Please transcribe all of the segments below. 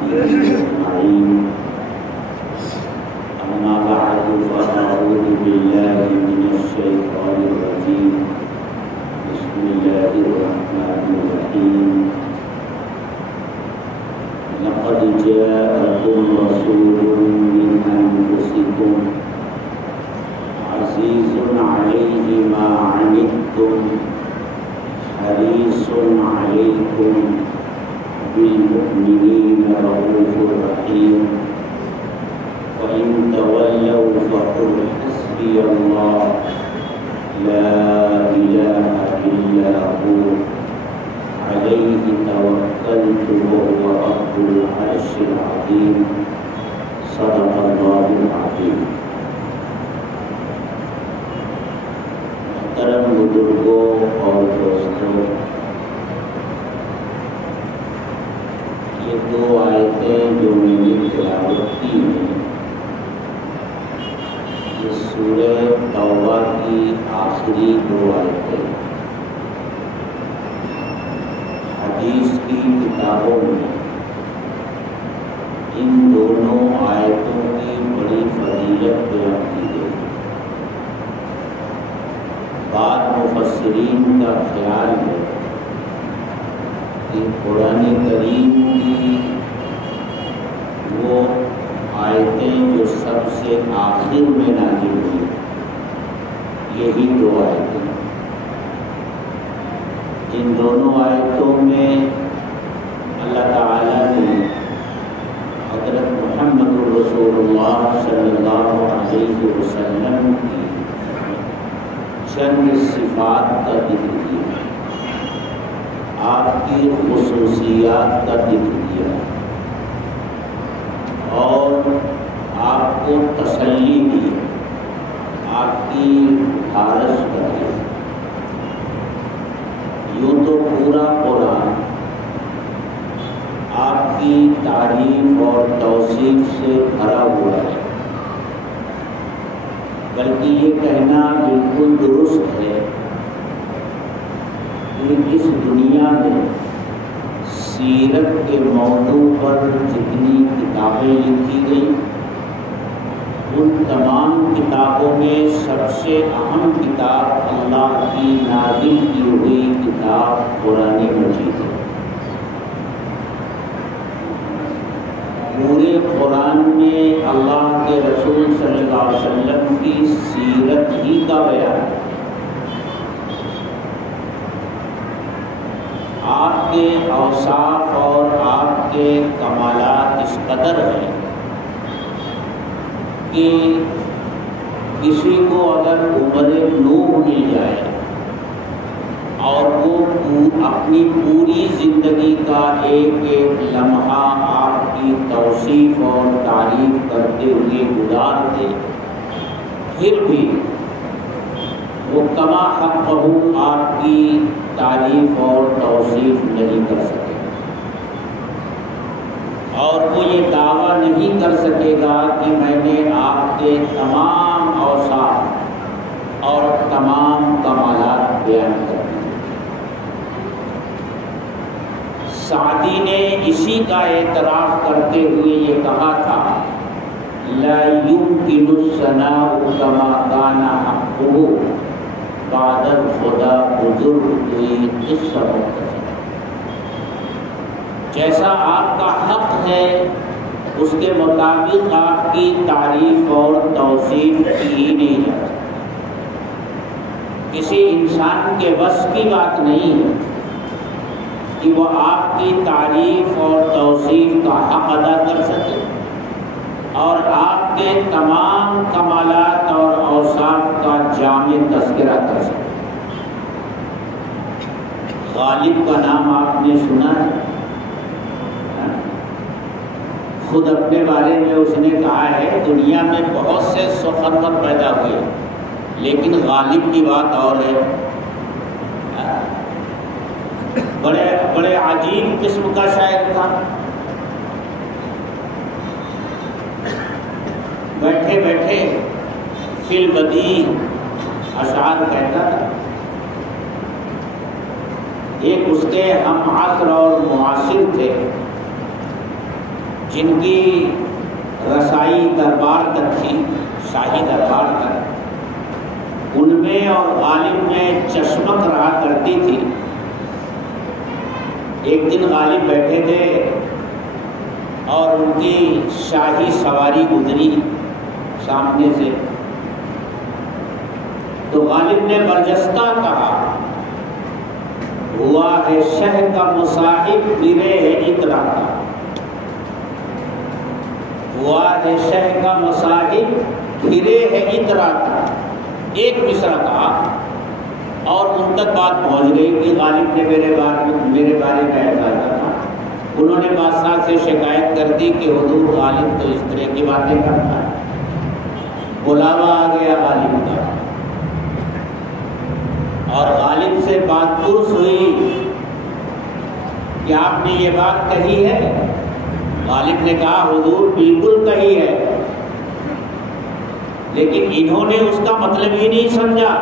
أجمعين أما بعد فأعوذ بالله من الشيطان الرجيم بسم الله الرحمن الرحيم لقد جاءكم رسول من أنفسكم عزيز عليه ما عنتم حريص عليكم بالمؤمنين رؤوف رحيم وإن تولوا فقل حسبي الله لا إله إلا هو عليه توكلت وهو رب العرش العظيم صدق الله العظيم. محترم بزرگوں اور دوستوں، یہ دو آیتیں جو میں نے تلاوت کی ہیں یہ سورہ توبہ کی آخری دو آیتیں حدیث کی کتابوں میں ان دونوں آیتوں کی بڑی فضیلت بیان کی گئی. بعض مفسرین کا خیال ہے کہ قرآن کریم کی وہ آیتیں جو سب سے آخر میں نازل ہوئی یہی دو آیتیں. ان دونوں آیتوں میں اللہ تعالیٰ نے حضرت محمد رسول اللہ صلی اللہ علیہ وسلم کی چند صفات کا ذکر کیا، آپ کی خصوصیات کا ذکر کیا اور آپ کو تسلی دی، آپ کی حارث کرائی. یوں تو پورا قرآن آپ کی تعریف اور توصیف سے بھرا ہوا ہے، بلکہ یہ کہنا بالکل درست ہے کہ اس دنیا میں سیرت کے موضوع پر جتنی کتابیں لکھی گئیں ان تمام کتابوں میں سب سے اہم کتاب اللہ کی نازل کی ہوئی کتاب قرآن مجید ہے. پورے قرآن میں اللہ کے رسول صلی اللہ علیہ وسلم کی سیرت ہی کا بیان ہے. آپ کے اوصاف اور آپ کے کمالات اس قدر ہیں کہ کسی کو اگر عمر نوح مل جائے اور وہ اپنی پوری زندگی کا ایک ایک لمحہ آپ کی توصیف اور تعریف کرتے ہوئے گزار دے پھر بھی وہ کما حقہ آپ کی تعریف اور توصیف نہیں کر سکے اور وہ یہ دعویٰ نہیں کر سکے گا کہ میں نے آپ کے تمام اوصاف اور تمام کمالات بیان کر دیے. سعدی نے اسی کا اعتراف کرتے ہوئے یہ کہا تھا لا يمكن الثناء كما كان حقه بعد الخدا بزرگ کوئی قصہ مختصر. جیسا آپ کا حق ہے اس کے مطابق آپ کی تعریف اور توصیف کی ہی نہیں جاتی. کسی انسان کے بس کی بات نہیں ہے کہ وہ آپ کی تعریف اور توصیف کا حق ادا کر سکے اور آپ کے تمام کمالات اور اوصاف کا جامع تذکرہ کر سکے. غالب کا نام آپ نے سنا ہے، خود اپنے بارے میں اس نے کہا ہے دنیا میں بہت سے سخنور پیدا ہوئے لیکن غالب کی بات اور ہے. بڑے عجیب قسم کا شاعر تھا. بیٹھے بیٹھے فی البدیع اشعار کہتا تھا. ایک اس کے ہم عصر اور معاصر تھے جن کی رسائی دربار تک تھی، شاہی دربار تک، ان میں اور غالب میں چشمک رہا کرتی تھی۔ ایک دن غالب بیٹھے تھے اور ان کی شاہی سواری گزری سامنے سے، تو غالب نے برجستہ کہا، ہوا ہے شہ کا مصاحب پھرے ہے اقرا کا، ہوا ہے شہ کا مصاحب پھرے ہے اقرا کا۔ ایک مصرع کہا اور ان تک بات پہنچ گئی کہ غالب نے میرے بارے میں ایسا کہا۔ انہوں نے بادشاہ سے شکایت کر دی کہ حضور غالب تو اس طرح کی باتیں کرتا ہے۔ بلاوا آ گیا غالب کا اور غالب سے بات پرس ہوئی کہ آپ نے یہ بات کہی ہے؟ غالب نے کہا حضور بالکل کہی ہے، لیکن انہوں نے اس کا مطلب ہی نہیں سمجھا۔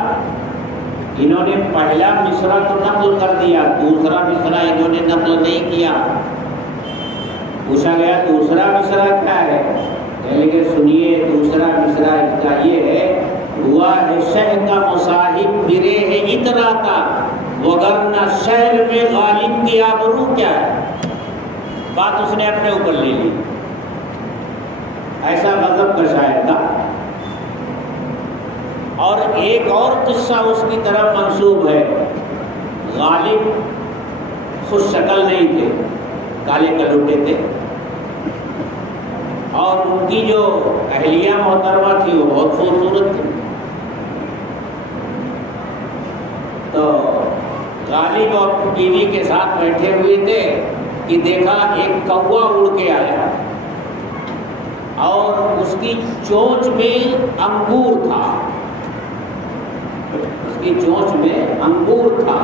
انہوں نے پہلا مصرع تو نقل کر دیا، دوسرا مصرع انہوں نے نقل نہیں کیا۔ پوچھا گیا دوسرا مصرع کیا ہے؟ کہنے کہ سنیے دوسرا مصرع اس کا یہ ہے، ہوا ہے شہ کا مصاحب پھرے ہے اقرا کا، وگرنہ شہر میں غالب کی آبرو کیا ہے۔ بات اس نے اپنے اوپر لے لی، ایسا غضب کا شاعر تھا۔ اور ایک اور قصہ اس کی طرف منسوب ہے، غالب خوش شکل نہیں تھے، کالے کلوٹے تھے، اور ان کی جو اہلیہ محترمہ تھی وہ بہت خوبصورت تھی۔ تو غالب اور بیوی کے ساتھ بیٹھے ہوئے تھے کہ دیکھا ایک کوا اڑ کے آیا اور اس کی چونچ میں انگور تھا، اس کی چونچ میں انگور تھا۔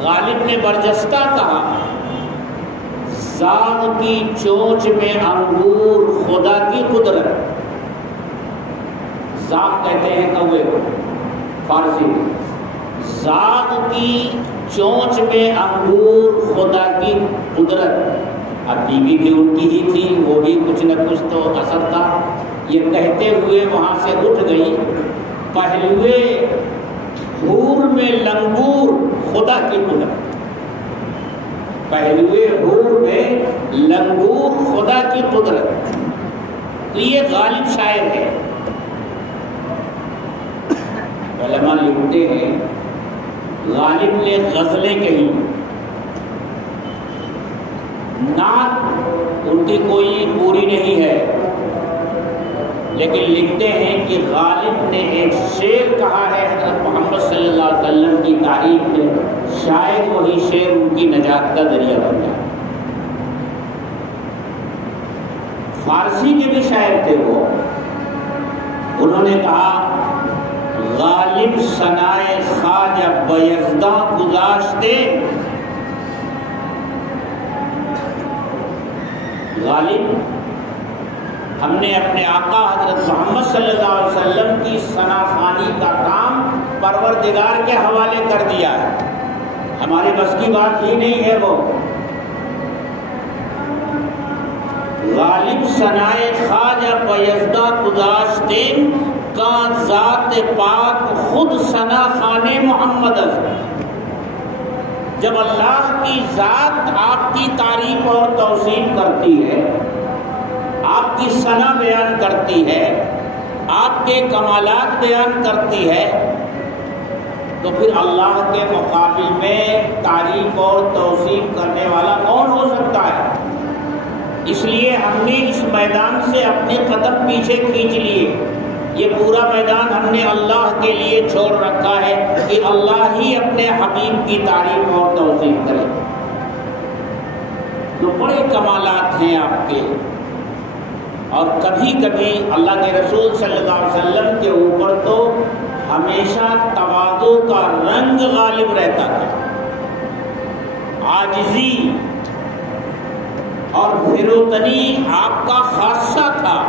غالب نے برجستہ کہا، زاغ کی چونچ میں انگور خدا کی قدرت۔ زاغ کہتے ہیں کوے کو فارسی میں، زاغ کی چونچ میں انگور خدا کی قدرت۔ اب بیوی بھی ان کی ہی تھی، وہ بھی کچھ نہ کچھ تو اثر تھا۔ یہ کہتے ہوئے وہاں سے اٹھ گئی، پہلوے حور میں لنگور خدا کی قدرت، پہلوے حور میں لنگور خدا کی قدرت۔ تو یہ غالب شاعر ہے۔ علماء لکھتے ہیں غالب نے غزلیں کہی، نعت ان کی کوئی پوری نہیں ہے، لیکن لکھتے ہیں کہ غالب نے ایک شعر کہا ہے حضرت محمد صلی اللہ علیہ وسلم کی تعریف میں، شاید وہی شعر ان کی نجات کا ذریعہ بن جائے۔ فارسی کے بھی شاعر تھے وہ، انہوں نے کہا غالب ثنائے خواجہ بیزداں گذاشتے، غالب ہم نے اپنے آقا حضرت محمد صلی اللہ علیہ وسلم کی ثنا خوانی کا کام پروردگار کے حوالے کر دیا ہے، ہمارے بس کی بات ہی نہیں ہے وہ۔ غالب ثنائے خواجہ بیزداں گذاشتے کا ذات پاک خود ثنا خانے محمد است۔ جب اللہ کی ذات آپ کی تعریف اور توصیف کرتی ہے، آپ کی ثنا بیان کرتی ہے، آپ کے کمالات بیان کرتی ہے، تو پھر اللہ کے مقابل میں تعریف اور توصیف کرنے والا کون ہو سکتا ہے؟ اس لیے ہم نے اس میدان سے اپنے قدم پیچھے کھینچ لیے، یہ پورا میدان ہم نے اللہ کے لیے چھوڑ رکھا ہے کہ اللہ ہی اپنے حبیب کی تعریف اور توصیف کرے۔ تو بڑے کمالات ہیں آپ کے، اور کبھی کبھی اللہ کے رسول صلی اللہ علیہ وسلم کے اوپر تو ہمیشہ تواضع کا رنگ غالب رہتا تھا، عاجزی اور فروتنی آپ کا خاصہ تھا،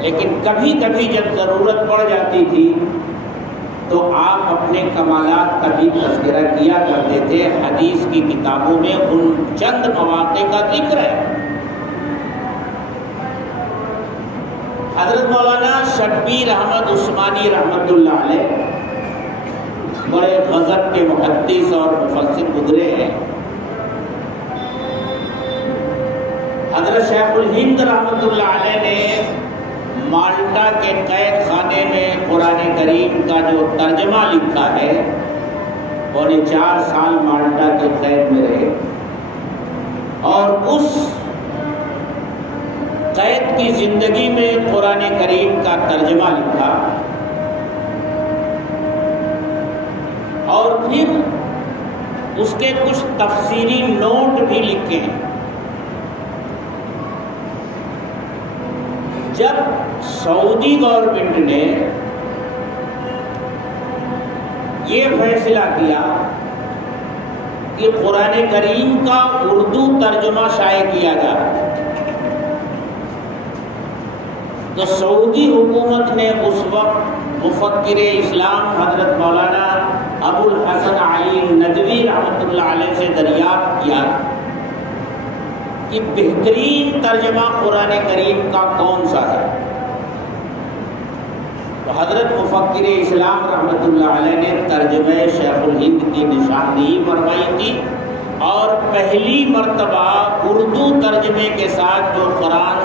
لیکن کبھی کبھی جب ضرورت پڑ جاتی تھی تو آپ اپنے کمالات کا بھی تذکرہ کیا کرتے تھے۔ حدیث کی کتابوں میں ان چند مواقع کا ذکر ہے۔ حضرت مولانا شبیر احمد عثمانی رحمۃ اللہ علیہ بڑے غضب کے محدث اور مفسر گزرے ہیں. حضرت شیخ الہند رحمۃ اللہ علیہ نے مالٹا کے قید خانے میں قرآن کریم کا جو ترجمہ لکھا ہے، 4.25 سال مالٹا کے قید میں رہے اور اس قید کی زندگی میں قرآن کریم کا ترجمہ لکھا اور پھر اس کے کچھ تفسیری نوٹ بھی لکھے ہیں. جب سعودی گورنمنٹ نے یہ فیصلہ کیا کہ قرآن کریم کا اردو ترجمہ شائع کیا جائے، تو سعودی حکومت نے اس وقت مفکر اسلام حضرت مولانا ابو الحسن علی ندوی رحمۃ اللہ علیہ سے دریافت کیا کہ بہترین ترجمہ قرآن کریم کا کون سا ہے. تو حضرت مفکر اسلام رحمۃ اللہ علیہ نے ترجمہ شیخ الہند کی نشاندہی فرمائی تھی اور پہلی مرتبہ اردو ترجمے کے ساتھ جو قرآن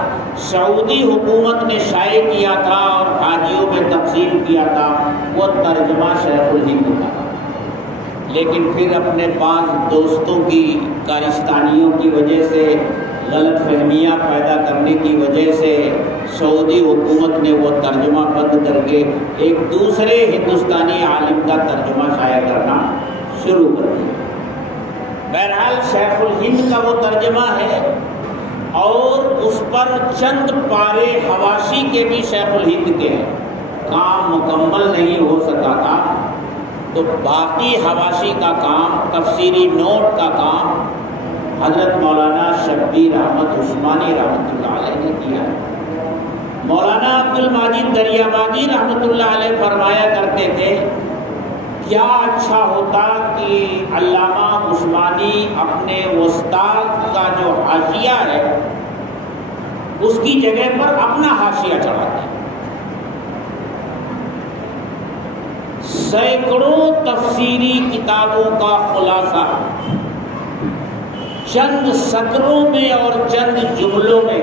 سعودی حکومت نے شائع کیا تھا اور حاجیوں میں تقسیم کیا تھا وہ ترجمہ شیخ الہند تھا. لیکن پھر اپنے 5 دوستوں کی کارستانیوں کی وجہ سے، غلط فہمیاں پیدا کرنے کی وجہ سے سعودی حکومت نے وہ ترجمہ بند کر کے ایک دوسرے ہندوستانی عالم کا ترجمہ شائع کرنا شروع کر دیا. بہرحال شیخ الہند کا وہ ترجمہ ہے اور اس پر چند پارے حواشی کے بھی شیخ الہند کے ہیں. کام مکمل نہیں ہو سکا تھا تو باقی حواشی کا کام، تفسیری نوٹ کا کام حضرت مولانا شبیر احمد عثمانی رحمۃ اللہ علیہ نے کیا. مولانا عبد الماجد دریابادی رحمۃ اللہ علیہ فرمایا کرتے تھے، کیا اچھا ہوتا کہ علامہ عثمانی اپنے استاد کا جو حاشیہ ہے اس کی جگہ پر اپنا حاشیہ چڑھاتے. سینکڑوں تفسیری کتابوں کا خلاصہ چند سطروں میں اور چند جملوں میں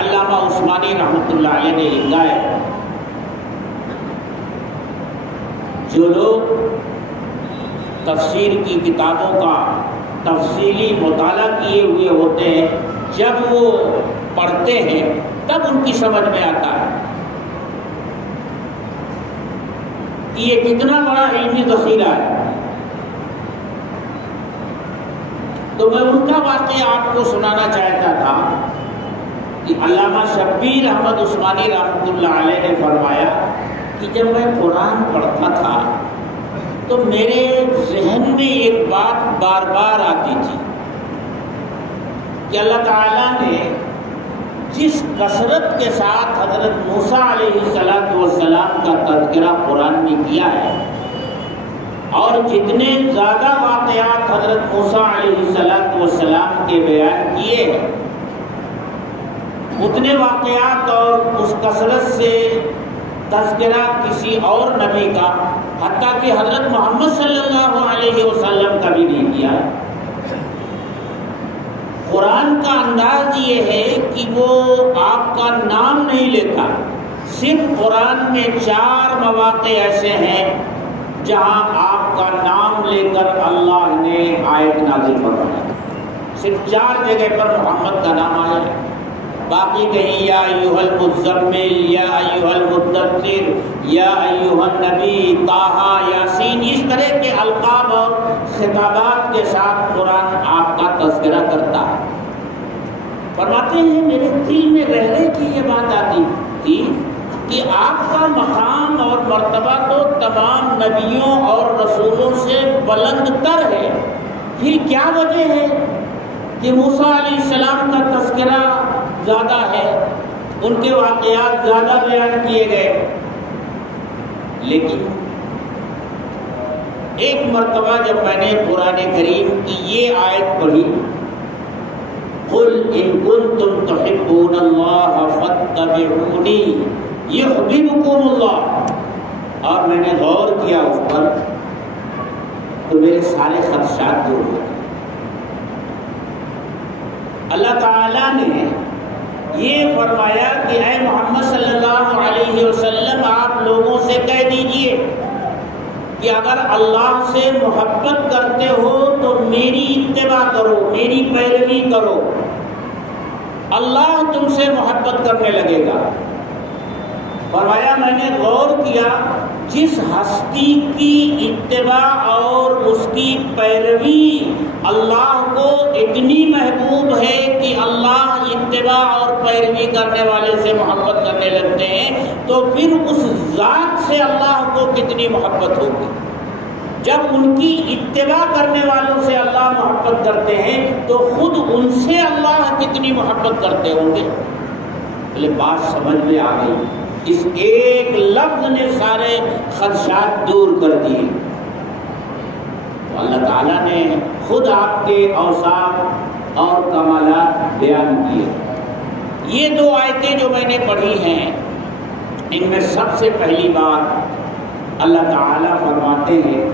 علامہ عثمانی رحمۃ اللہ علیہ نے لکھا ہے. جو لوگ تفسیر کی کتابوں کا تفصیلی مطالعہ کیے ہوئے ہوتے ہیں، جب وہ پڑھتے ہیں تب ان کی سمجھ میں آتا ہے کہ یہ کتنا بڑا علمی ذخیرہ ہے. تو میں ان کا واقعہ آپ کو سنانا چاہتا تھا کہ علامہ شبیر احمد عثمانی رحمۃ اللہ علیہ نے فرمایا کہ جب میں قرآن پڑھتا تھا تو میرے ذہن میں ایک بات بار بار آتی تھی کہ اللہ تعالیٰ نے جس کثرت کے ساتھ حضرت موسیٰ علیہ السلام کا تذکرہ قرآن میں کیا ہے اور جتنے زیادہ واقعات حضرت موسیٰ علیہ السلام کے بیان کیے ہیں، اتنے واقعات اور اس کثرت سے تذکرہ کسی اور نبی کا، حتیٰ کہ حضرت محمد صلی اللہ علیہ وسلم کا بھی نہیں کیا. قرآن کا انداز یہ ہے کہ وہ آپ کا نام نہیں لیتا. صرف قرآن میں 4 مواقع ایسے ہیں جہاں آپ کا نام لے کر اللہ نے آیت نازل فرمائی. صرف 4 جگہ پر محمد کا نام آیا ہے. باقی کہیں یا ایھا المزمل، یا ایھا المدثر، یا ایھا النبی، طٰہٰ، یاسین، اس طرح کے القاب اور خطابات کے ساتھ قرآن آپ کا تذکرہ کرتا ہے. فرماتے ہیں میرے دل میں رہ رہے کی یہ بات آتی تھی کہ آپ کا مقام اور مرتبہ تو تمام نبیوں اور رسولوں سے بلند تر ہے، پھر کیا وجہ ہے کہ موسیٰ علیہ السلام کا تذکرہ زیادہ ہے، ان کے واقعات زیادہ بیان کیے گئے؟ لیکن ایک مرتبہ جب میں نے قرآن کریم کی یہ آیت پڑھی قل ان کنتم تحبون اللہ فاتبعونی یحببکم اللہ، اور میں نے غور کیا اس پر تو میرے سارے خدشات دور ہو گئے۔ اللہ تعالیٰ نے یہ فرمایا کہ اے محمد صلی اللہ علیہ وسلم آپ لوگوں سے کہہ دیجئے کہ اگر اللہ سے محبت کرتے ہو تو میری اتباع کرو، میری پیروی کرو، اللہ تم سے محبت کرنے لگے گا۔ فرمایا میں نے غور کیا جس ہستی کی اتباع اور اس کی پیروی اللہ کو اتنی محبوب ہے کہ اللہ اتباع اور پیروی کرنے والے سے محبت کرنے لگتے ہیں، تو پھر اس ذات سے اللہ کو کتنی محبت ہوگی۔ جب ان کی اتباع کرنے والوں سے اللہ محبت کرتے ہیں تو خود ان سے اللہ کتنی محبت کرتے ہوں گے۔ پہلے بات سمجھ میں آ گئی، اس ایک لفظ نے سارے خدشات دور کر دیے۔ اللہ تعالیٰ نے خود آپ کے اوصاف اور کمالات بیان کیے۔ یہ دو آیتیں جو میں نے پڑھی ہیں، ان میں سب سے پہلی بات اللہ تعالیٰ فرماتے ہیں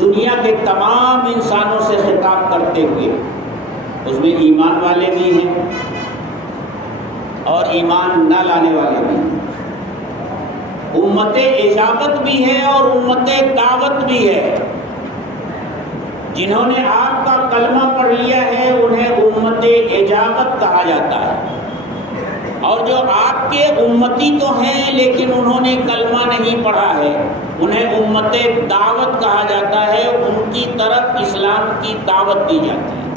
دنیا کے تمام انسانوں سے خطاب کرتے ہوئے، اس میں ایمان والے بھی ہیں اور ایمان نہ لانے والے بھی ہیں، امت اجابت بھی ہے اور امت دعوت بھی ہے۔ جنہوں نے آپ کا کلمہ پڑھ لیا ہے انہیں امت اجابت کہا جاتا ہے، اور جو آپ کے امتی تو ہیں لیکن انہوں نے کلمہ نہیں پڑھا ہے انہیں امت دعوت کہا جاتا ہے، ان کی طرف اسلام کی دعوت دی جاتی ہے،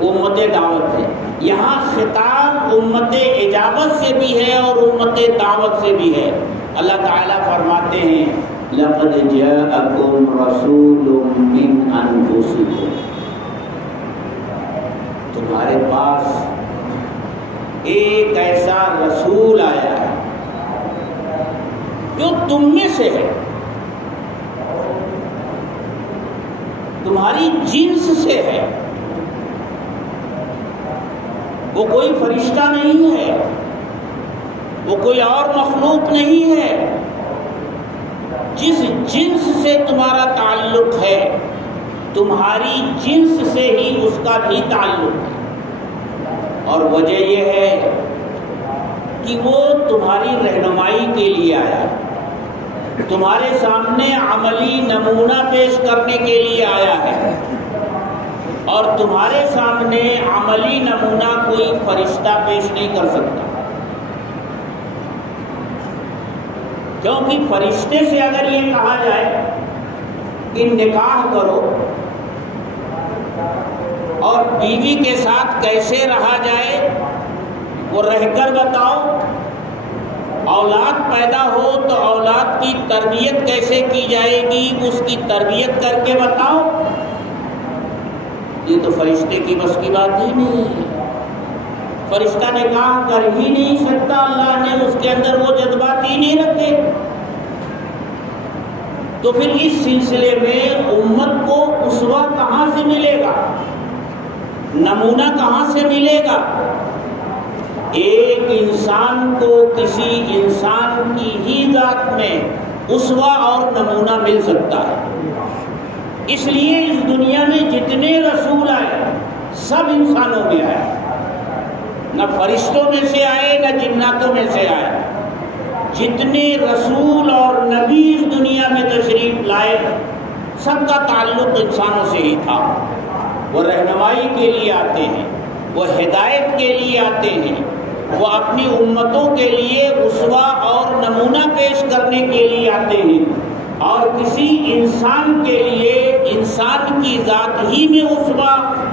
امت دعوت ہے۔ یہاں خطاب امت اجابت سے بھی ہے اور امت دعوت سے بھی ہے۔ اللہ تعالیٰ فرماتے ہیں لَقَدْ جَاءَكُمْ رَسُولٌ مِّنْ أَنفُسِكُمْ، تمہارے پاس ایک ایسا رسول آیا ہے جو تم میں سے ہے، تمہاری جنس سے ہے، وہ کوئی فرشتہ نہیں ہے، وہ کوئی اور مخلوق نہیں ہے، جس جنس سے تمہارا تعلق ہے تمہاری جنس سے ہی اس کا بھی تعلق ہے، اور وجہ یہ ہے کہ وہ تمہاری رہنمائی کے لیے آیا، تمہارے سامنے عملی نمونہ پیش کرنے کے لیے آیا ہے، اور تمہارے سامنے عملی نمونہ کوئی فرشتہ پیش نہیں کر سکتا، کیونکہ فرشتے سے اگر یہ کہا جائے کہ نکاح کرو اور بیوی کے ساتھ کیسے رہا جائے وہ رہ کر بتاؤ، اولاد پیدا ہو تو اولاد کی تربیت کیسے کی جائے گی اس کی تربیت کر کے بتاؤ، یہ تو فرشتے کی بس کی بات ہی نہیں ہے۔ فرشتہ نکاح کر ہی نہیں سکتا، اللہ نے اس کے اندر وہ جذبات ہی نہیں رکھے، تو پھر اس سلسلے میں امت کو اسوہ کہاں سے ملے گا، نمونہ کہاں سے ملے گا؟ ایک انسان کو کسی انسان کی ہی ذات میں اسوہ اور نمونہ مل سکتا ہے، اس لیے اس دنیا میں جتنے رسول آئے سب انسانوں میں آئے، نہ فرشتوں میں سے آئے نہ جناتوں میں سے آئے، جتنے رسول اور نبی اس دنیا میں تشریف لائے سب کا تعلق انسانوں سے ہی تھا۔ وہ رہنمائی کے لیے آتے ہیں، وہ ہدایت کے لیے آتے ہیں، وہ اپنی امتوں کے لیے اسوہ اور نمونہ پیش کرنے کے لیے آتے ہیں، اور کسی انسان کے لیے انسان کی ذات ہی میں اسوہ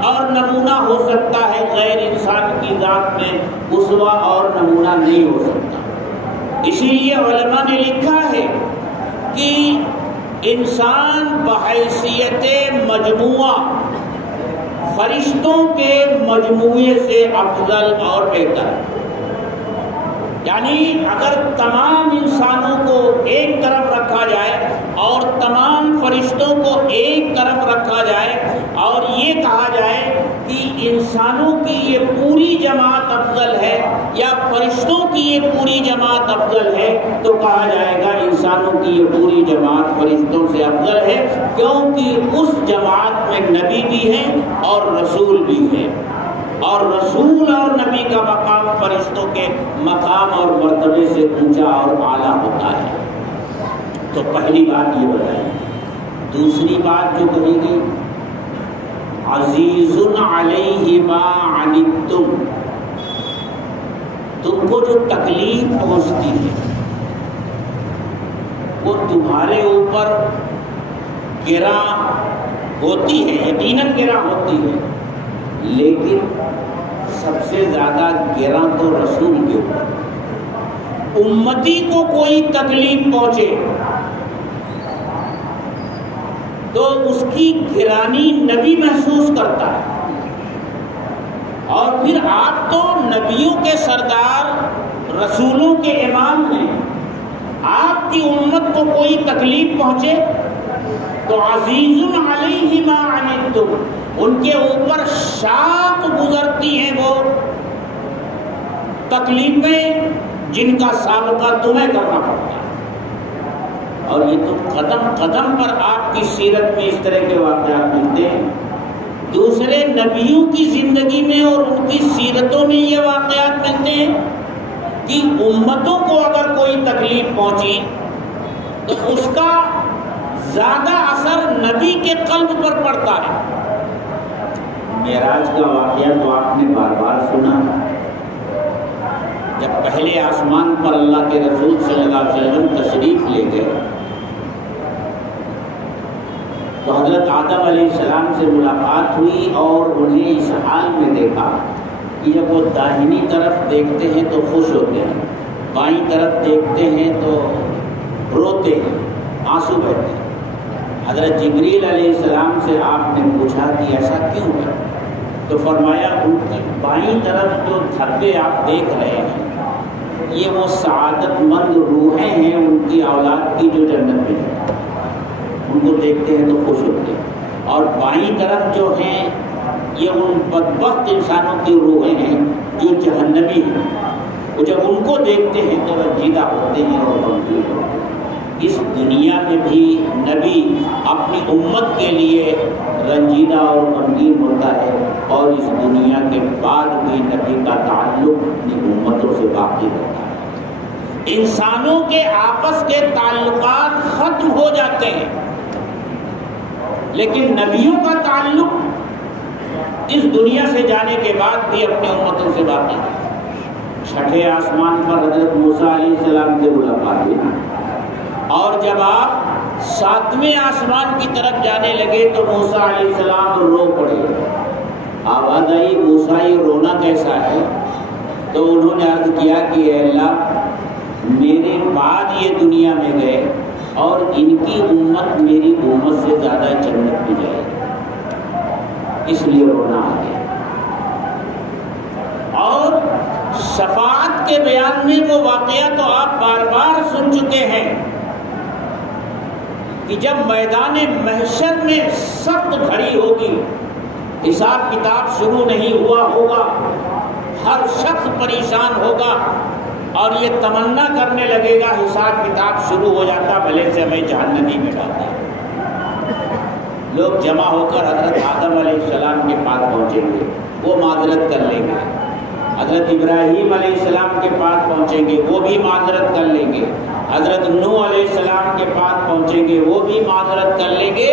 اور نمونہ ہو سکتا ہے، غیر انسان کی ذات میں اسوہ اور نمونہ نہیں ہو سکتا۔ اسی لیے علماء نے لکھا ہے کہ انسان بحیثیت مجموعہ فرشتوں کے مجموعے سے افضل اور بہتر ہے، یعنی اگر تمام انسانوں کو ایک طرف رکھا جائے اور تمام فرشتوں کو ایک طرف رکھا جائے اور یہ کہا جائے انسانوں کی یہ پوری جماعت افضل ہے یا فرشتوں کی یہ پوری جماعت افضل ہے، تو کہا جائے گا انسانوں کی یہ پوری جماعت فرشتوں سے افضل ہے، کیونکہ اس جماعت میں نبی بھی ہیں اور رسول بھی ہیں، اور رسول اور نبی کا مقام فرشتوں کے مقام اور مرتبے سے اونچا اور اعلیٰ ہوتا ہے۔ تو پہلی بات یہ بتائی۔ دوسری بات جو کہے گی، عزیز علیہ ما عنتم، تم کو جو تکلیف پہنچتی ہے وہ تمہارے اوپر گراں ہوتی ہے، یقیناً گراں ہوتی ہے، لیکن سب سے زیادہ گراں تو رسول کے اوپر۔ امتی کو کوئی تکلیف پہنچے تو اس کی گرانی نبی محسوس کرتا ہے، اور پھر آپ تو نبیوں کے سردار، رسولوں کے امام ہیں، آپ کی امت کو کوئی تکلیف پہنچے تو عزیز علیہ ما عنتم، ان کے اوپر شاق گزرتی ہیں وہ تکلیفیں جن کا سابقہ تمہیں کرنا پڑتا ہے۔ اور یہ تو قدم قدم پر آپ کی سیرت میں اس طرح کے واقعات ملتے ہیں، دوسرے نبیوں کی زندگی میں اور ان کی سیرتوں میں یہ واقعات ملتے ہیں کہ امتوں کو اگر کوئی تکلیف پہنچی تو اس کا زیادہ اثر نبی کے قلب پر پڑتا ہے۔ معراج کا واقعہ تو آپ نے بار بار سنا، جب پہلے آسمان پر اللہ کے رسول صلی اللہ علیہ وسلم تشریف لے گئے تو حضرت آدم علیہ السلام سے ملاقات ہوئی، اور انہیں اس حال میں دیکھا کہ جب وہ داہنی طرف دیکھتے ہیں تو خوش ہوتے ہیں، بائیں طرف دیکھتے ہیں تو روتے ہیں، آنسو بہتے ہیں۔ حضرت جبریل علیہ السلام سے آپ نے پوچھا کہ ایسا کیوں ہے؟ تو فرمایا ان کی بائیں طرف جو دھبے آپ دیکھ رہے ہیں یہ وہ سعادت مند روحیں ہیں ان کی اولاد کی جو جنت میں ہے، ان کو دیکھتے ہیں تو خوش ہوتے ہیں، اور بائیں طرف جو ہیں یہ ان بدبخت انسانوں کی روحیں ہیں جو جہنمی ہیں، وہ جب ان کو دیکھتے ہیں تو رنجیدہ ہوتے ہیں اور غمگین ہوتے ہیں۔ اس دنیا میں بھی نبی اپنی امت کے لیے رنجیدہ اور غمگین ہوتا ہے، اور اس دنیا کے بعد بھی نبی کا تعلق اپنی امتوں سے باقی رہتا ہے۔ انسانوں کے آپس کے تعلقات ختم ہو جاتے ہیں، لیکن نبیوں کا تعلق اس دنیا سے جانے کے بعد بھی اپنی امتوں سے باقی ہے۔ چھٹے آسمان پر حضرت موسیٰ علیہ السلام سے ملاقات ہوئی، اور جب آپ ساتویں آسمان کی طرف جانے لگے تو موسیٰ علیہ السلام رو پڑے۔ آواز آئی موسیٰ یہ رونا کیسا ہے؟ تو انہوں نے عرض کیا کہ اے اللہ، میرے بعد یہ دنیا میں گئے اور ان کی امت میری امت سے زیادہ جنت میں جائے، اس لیے رونا آ گیا۔ اور شفاعت کے بیان میں وہ واقعہ تو آپ بار بار سن چکے ہیں کہ جب میدان محشر میں سخت گھڑی ہوگی، حساب کتاب شروع نہیں ہوا ہوگا، ہر شخص پریشان ہوگا اور یہ تمنا کرنے لگے گا حساب کتاب شروع ہو جاتا بھلے سے ہمیں جہنمی میں ڈال دیں۔ لوگ جمع ہو کر حضرت آدم علیہ السلام کے پاس پہنچیں گے، وہ معذرت کر لیں گے۔ حضرت ابراہیم علیہ السلام کے پاس پہنچیں گے، وہ بھی معذرت کر لیں گے۔ حضرت نوح علیہ السلام کے پاس پہنچیں گے، وہ بھی معذرت کر لیں گے۔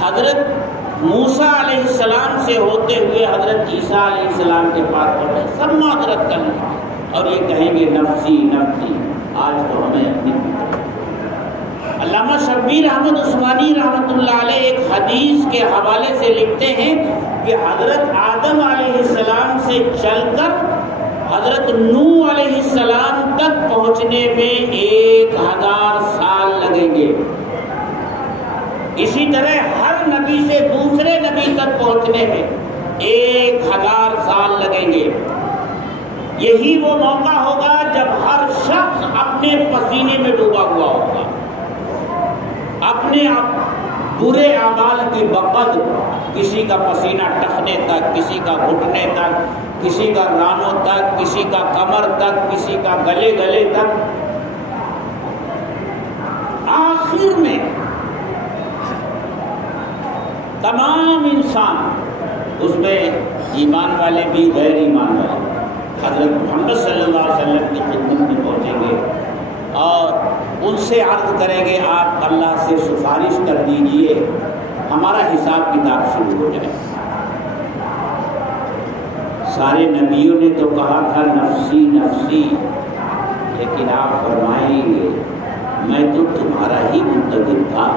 حضرت موسیٰ علیہ السلام سے ہوتے ہوئے حضرت عیسیٰ علیہ السلام کے پاس پہنچے، سب معذرت کر لیں گے اور یہ کہیں گے نفسی نفسی، آج تو ہمیں اپنی۔ علامہ شبیر احمد عثمانی رحمۃ اللہ علیہ ایک حدیث کے حوالے سے لکھتے ہیں کہ حضرت آدم علیہ السلام سے چل کر حضرت نوح علیہ السلام تک پہنچنے میں 1000 سال لگیں گے۔ اسی طرح ہر نبی سے دوسرے نبی تک پہنچنے میں 1000 سال لگیں گے۔ یہی وہ موقع ہوگا جب ہر شخص اپنے پسینے میں ڈوبا ہوا ہوگا، اپنے برے اعمال کی بقد، کسی کا پسینہ ٹخنے تک، کسی کا گھٹنے تک، کسی کا رانوں تک، کسی کا کمر تک، کسی کا گلے تک، آخر میں تمام انسان، اس میں ایمان والے بھی غیر ایمان والے، حضرت محمد صلی اللہ علیہ وسلم کی خدمت میں پہنچیں گے اور ان سے عرض کریں گے آپ اللہ سے سفارش کر دیجئے، ہمارا حساب کتاب شروع ہو جائے۔ سارے نبیوں نے تو کہا تھا نفسی نفسی، لیکن آپ فرمائیں گے میں تو تمہارا ہی منتظر تھا،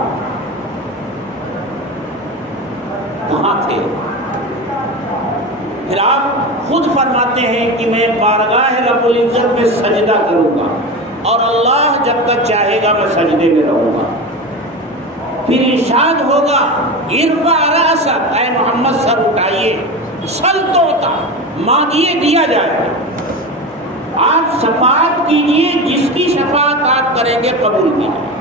کہاں تھے؟ پھر آپ خود فرماتے ہیں کہ میں بارگاہ رب العزت میں سجدہ کروں گا اور اللہ جب تک چاہے گا میں سجدے میں رہوں گا۔ پھر ارشاد ہوگا ارفع رأسک، اے محمد سر اٹھائیے، سل توتا، مانگیے دیا جائے گا، آپ شفاعت کیجئے، جس کی شفاعت آپ کریں گے قبول کیجئے۔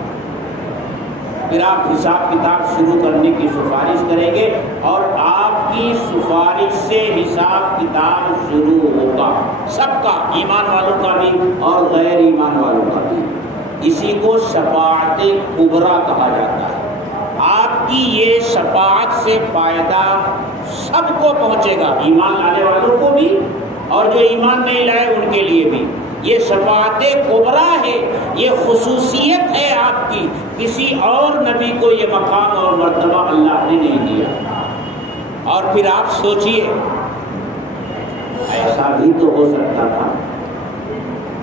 پھر آپ حساب کتاب شروع کرنے کی سفارش کریں گے اور آپ کی سفارش سے حساب کتاب شروع ہوگا، سب کا، ایمان والوں کا بھی اور غیر ایمان والوں کا بھی۔ اسی کو شفاعت کبریٰ کہا جاتا ہے۔ آپ کی یہ شفاعت سے فائدہ سب کو پہنچے گا، ایمان لانے والوں کو بھی اور جو ایمان نہیں لائے ان کے لیے بھی۔ یہ شفاعت کبریٰ ہے، یہ خصوصیت ہے آپ کی، کسی اور نبی کو یہ مقام اور مرتبہ اللہ نے نہیں دیا۔ اور پھر آپ سوچئے ایسا بھی تو ہو سکتا تھا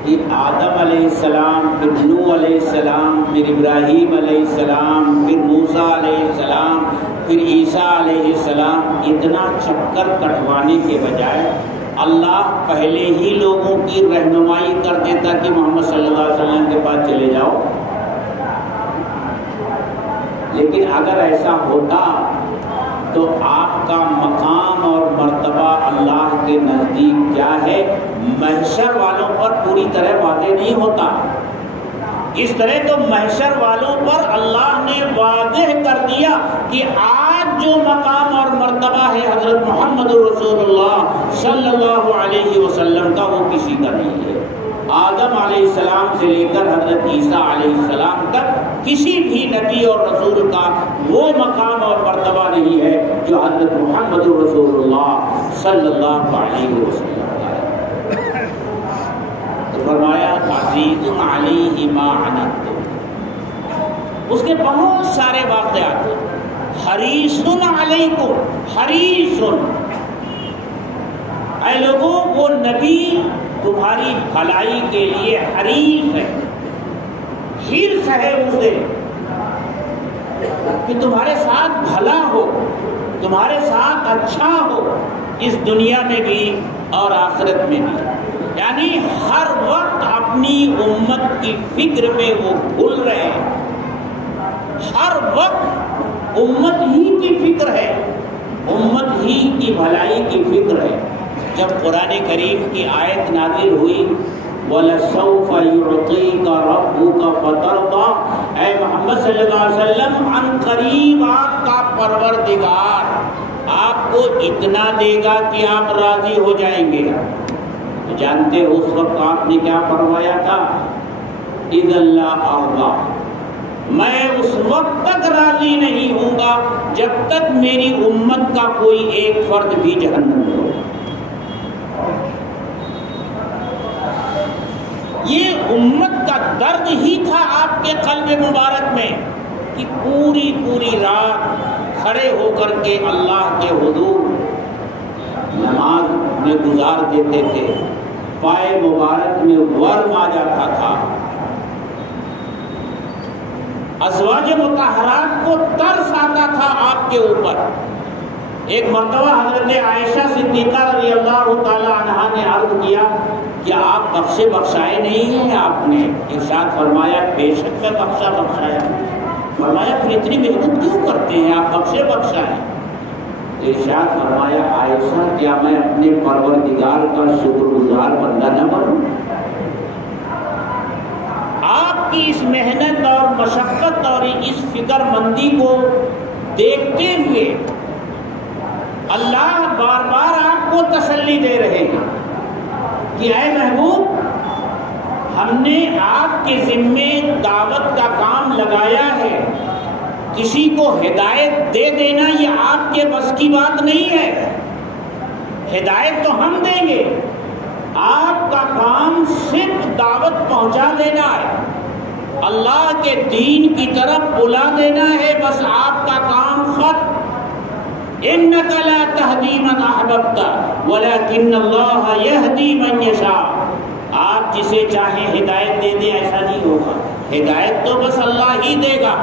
کہ آدم علیہ السلام، پھر نوح علیہ السلام، پھر ابراہیم علیہ السلام، پھر موسیٰ علیہ السلام، پھر عیسیٰ علیہ السلام، اتنا چکر کٹوانے کے بجائے اللہ پہلے ہی لوگوں کی رہنمائی کر دیتا کہ محمد صلی اللہ علیہ وسلم کے پاس چلے جاؤ۔ لیکن اگر ایسا ہوتا تو آپ کا مقام اور مرتبہ اللہ کے نزدیک کیا ہے، محشر والوں پر پوری طرح واضح نہیں ہوتا۔ اس طرح تو محشر والوں پر اللہ نے واضح کر دیا کہ آج جو مقام اور مرتبہ ہے حضرت محمد رسول اللہ صلی اللہ علیہ وسلم کا، وہ کسی کا نہیں ہے۔ آدم علیہ السلام سے لے کر حضرت عیسیٰ علیہ السلام تک کسی بھی نبی اور رسول کا وہ مقام اور مرتبہ نہیں ہے جو حضرت محمد رسول اللہ صلی اللہ علیہ وسلم کا ہے۔ تو فرمایا عزیز علیہ ما عنتم، اس کے بہت سارے واقعات ہیں۔ حریص علیکم، حریص، اے لوگوں وہ نبی تمہاری بھلائی کے لیے حریص ہے، حرص ہے اسے کہ تمہارے ساتھ بھلا ہو، تمہارے ساتھ اچھا ہو، اس دنیا میں بھی اور آخرت میں بھی۔ یعنی ہر وقت اپنی امت کی فکر میں وہ بھول رہے ہیں، ہر وقت امت ہی کی فکر ہے، امت ہی کی بھلائی کی فکر ہے۔ جب قرآن کریم کی آیت نازل ہوئی وَلَسَوْفَ يُعْطِيكَ رَبُّكَ فَتَرْضَىٰ، اے محمد صلی اللہ علیہ وسلم عن قریب آپ کا پروردگار آپ کو اتنا دے گا کہ آپ راضی ہو جائیں گے۔ تو جانتے اس وقت آپ نے کیا فرمایا تھا؟ اِذًا لَا أَرْضَىٰ، میں اس وقت تک راضی نہیں ہوں گا جب تک میری امت کا کوئی ایک فرد بھی جہنم میں ہو۔ یہ امت کا درد ہی تھا آپ کے قلب مبارک میں کہ پوری پوری رات کھڑے ہو کر کے اللہ کے حضور نماز میں گزار دیتے تھے، پائے مبارک میں ورم آ جاتا تھا، ازواج مطہرات کو ترس آتا تھا آپ کے اوپر۔ ایک مرتبہ حضرت عائشہ صدیقہ رضی اللہ تعالی عنہا نے عرض کیا کہ آپ بخشے بخشائے نہیں ہیں؟ آپ نے ارشاد فرمایا بے شک میں بخشا بخشایا۔ فرمایا پھر اتنی محنت کیوں کرتے ہیں آپ بخشے بخشائے؟ ارشاد فرمایا عائشہ کیا میں اپنے پروردگار کا شکر گزار بندہ نہ بنوں؟ آپ کی اس محنت اور مشقت اور اس فکر مندی کو دیکھتے ہوئے اللہ بار بار آپ کو تسلی دے رہے ہیں کہ اے محبوب، ہم نے آپ کے ذمے دعوت کا کام لگایا ہے، کسی کو ہدایت دے دینا یہ آپ کے بس کی بات نہیں ہے، ہدایت تو ہم دیں گے، آپ کا کام صرف دعوت پہنچا دینا ہے، اللہ کے دین کی طرف بلا دینا ہے، بس آپ کا کام ختم۔ انک لا تہدی من احببت ولکن اللہ یہدی من یشاء، آپ جسے چاہیں ہدایت دے دیں، ایسا نہیں ہوگا، ہدایت تو بس اللہ ہی دے گا۔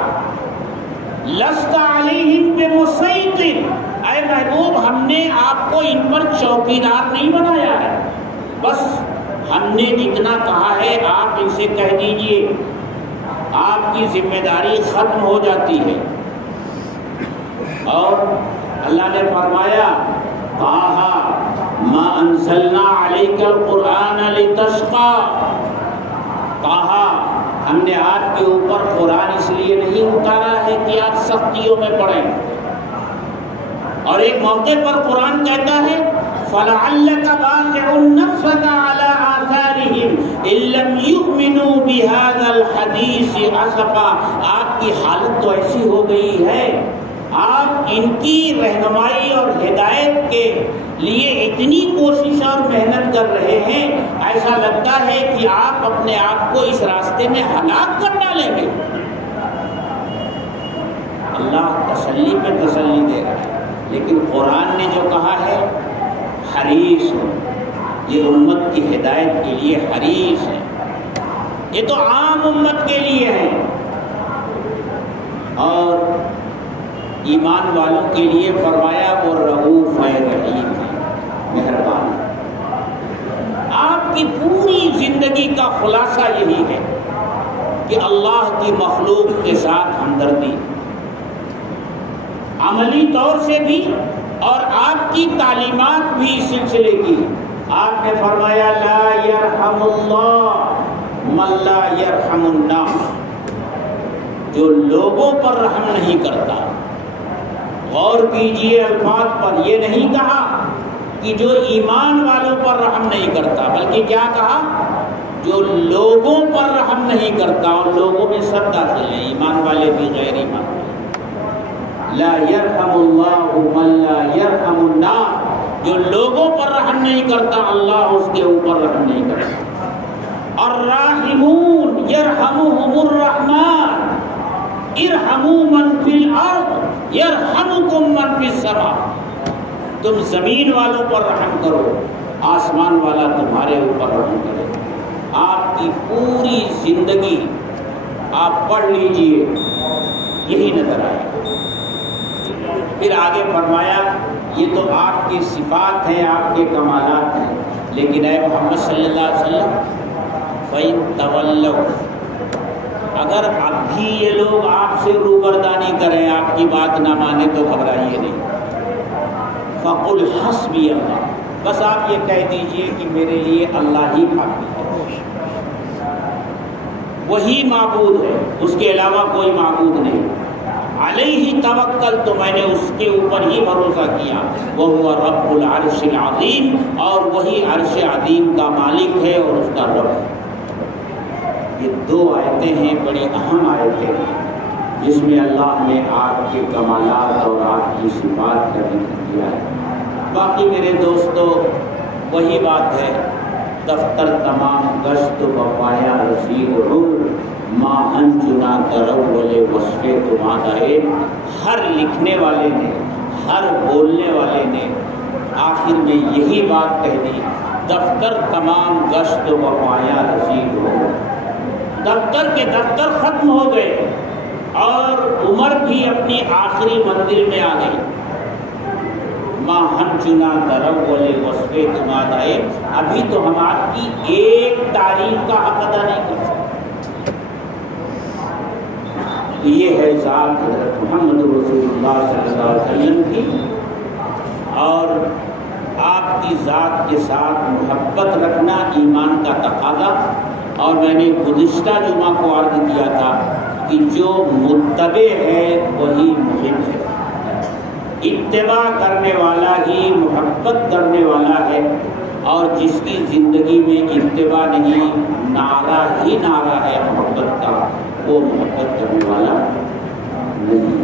لست علیہم بمسیطر، اے محبوب ہم نے آپ کو ان پر چوکیدار نہیں بنایا ہے، بس ہم نے جتنا کہا ہے آپ ان سے کہہ دیجئے، آپ کی ذمہ داری ختم ہو جاتی ہے۔ اور اللہ نے فرمایا طٰہٰ ما انزلنا علیک القرآن لتشقی، طٰہٰ ہم نے آپ کے اوپر قرآن اس لیے نہیں اتارا ہے کہ آپ سختیوں میں پڑیں۔ اور ایک موقع پر قرآن کہتا ہے فَلَعَلَّكَ بَاخِعٌ نَفْسَكَ عَلَىٰ آثَارِهِمْ إِن لَّمْ يُؤْمِنُوا بِهَٰذَا الْحَدِيثِ أَسَفًا، آپ کی حالت تو ایسی ہو گئی ہے، آپ ان کی رہنمائی اور ہدایت کے لیے اتنی کوشش اور محنت کر رہے ہیں، ایسا لگتا ہے کہ آپ اپنے آپ کو اس راستے میں ہلاک کر ڈالیں گے۔ اللہ تسلی پہ تسلی دے رہا ہے، لیکن قرآن نے جو کہا ہے حریص ہو، یہ امت کی ہدایت کے لیے حریص ہے، یہ تو عام امت کے لیے ہے، اور ایمان والوں کے لیے فرمایا وہ رؤوف ہے، رحیم ہے، مہربان۔ آپ کی پوری زندگی کا خلاصہ یہی ہے کہ اللہ کی مخلوق کے ساتھ ہمدردی، عملی طور سے بھی اور آپ کی تعلیمات بھی اس سلسلے کی۔ آپ نے فرمایا لا یرحم اللہ من لا یرحم الناس، جو لوگوں پر رحم نہیں کرتا۔ غور کیجئے الفاظ پر، یہ نہیں کہا کہ جو ایمان والوں پر رحم نہیں کرتا، بلکہ کیا کہا؟ جو لوگوں پر رحم نہیں کرتا، اور لوگوں میں سب داخل ہیں، ایمان والے بھی غیر ایمان والے۔ لا یرحم اللہ من لا یرحم الناس، جو لوگوں پر رحم نہیں کرتا اللہ اس کے اوپر رحم نہیں کرتا۔ الراحمون یرحمہم الرحمن ارحموا من فی الارض یرحمکم من فی السماء، تم زمین والوں پر رحم کرو، آسمان والا تمہارے اوپر رحم کرے۔ آپ کی پوری زندگی آپ پڑھ لیجئے، یہی نظر آئے۔ پھر آگے فرمایا یہ تو آپ کی صفات ہیں، آپ کے کمالات ہیں، لیکن اے محمد صلی اللہ علیہ وسلم فَإِن تَوَلَّوْا، اگر اب بھی یہ لوگ آپ سے روبردانی کریں، آپ کی بات نہ مانے تو گھبرائیے نہیں۔ فَقُلْ حَسْبِيَ اللَّهُ، بس آپ یہ کہہ دیجئے کہ میرے لیے اللہ ہی کافی ہے، وہی معبود ہے، اس کے علاوہ کوئی معبود نہیں۔ علیہ توکل، تو میں نے اس کے اوپر ہی بھروسہ کیا، وَهُوَ رَبُّ الْعَرْشِ الْعَظِيمِ، اور وہی عرش عظیم کا مالک ہے اور اس کا رب ہے۔ یہ دو آیتیں ہیں، بڑی اہم آیتیں ہیں، جس میں اللہ نے آپ کے کمالات اور آپ کی صفات کا ذکر کیا ہے۔ باقی میرے دوستو وہی بات ہے، دفتر تمام گشت بپایا رسید عمر ماہن چنا ترول وصف تمہارے، ہر لکھنے والے نے، ہر بولنے والے نے آخر میں یہی بات کہہ دی، دفتر تمام گشت بپایا رسید عمر، دفتر کے دفتر ختم ہو گئے اور عمر بھی اپنی آخری منزل میں آ گئی۔ ماں ہم چنا درول وصف تمہارے، ابھی تو ہم آپ کی ایک تعریف کا حق ادا نہیں کر سکتے۔ یہ ہے ذات حضرت محمد رسول اللہ صلی اللہ علیہ وسلم کی، اور آپ کی ذات کے ساتھ محبت رکھنا ایمان کا تقاضا۔ اور میں نے گزشتہ جمعہ کو عرض کیا تھا کہ جو متبع ہے وہی محب ہے۔ اتباع کرنے والا ہی محبت کرنے والا ہے، اور جس کی زندگی میں اتباع نہیں، نعرہ ہی نعرہ ہے محبت کا، وہ محبت کرنے والا نہیں۔